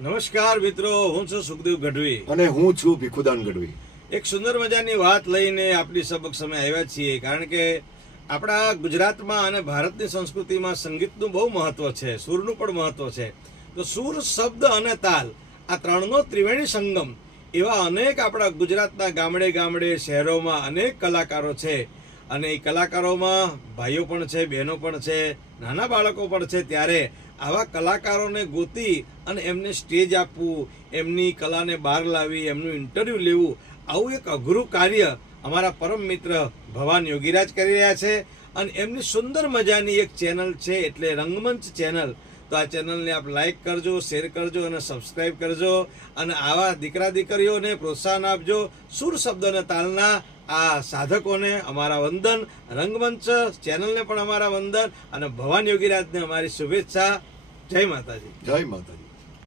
નમસ્કાર મિત્રો, હું છું સુખદેવ ગઢવી અને હું છું ભીખુદાન ગઢવી. એક સુંદર મજાની વાત લઈને આપણી સમક્ષ અમે આવ્યા છીએ. કારણ કે આપણા ગુજરાતમાં અને ભારતની સંસ્કૃતિમાં સંગીતનું બહુ મહત્વ છે, સૂરનું પણ મહત્વ છે. તો સૂર, શબ્દ અને તાલ, આ ત્રણનો ત્રિવેણી સંગમ, એવા અનેક આપણા ગુજરાતના ગામડે ગામડે શહેરોમાં અનેક કલાકારો છે. અને એ કલાકારોમાં ભાઈઓ પણ છે, બહેનો પણ છે, નાના બાળકો પણ છે. ત્યારે આવા કલાકારોને ગોતી અને એમને સ્ટેજ આપવું, એમની કલાને બહાર લાવી, એમનું ઇન્ટરવ્યૂ લેવું, આવું એક અઘરું કાર્ય અમારા પરમ મિત્ર ભવાન યોગીરાજ કરી રહ્યા છે. અને એમની સુંદર મજાની એક ચેનલ છે, એટલે રંગમંચ ચેનલ. તો આ ચેનલને આપ લાઈક કરજો, શેર કરજો અને સબસ્ક્રાઈબ કરજો. અને આવા દીકરા દીકરીઓને પ્રોત્સાહન આપજો. સૂર, શબ્દ અને તાલના આ સાધકોને અમારા વંદન, રંગમંચ ચેનલને પણ અમારા વંદન, અને ભવાન યોગીરાજને અમારી શુભેચ્છા. જય માતાજી. જય માતાજી.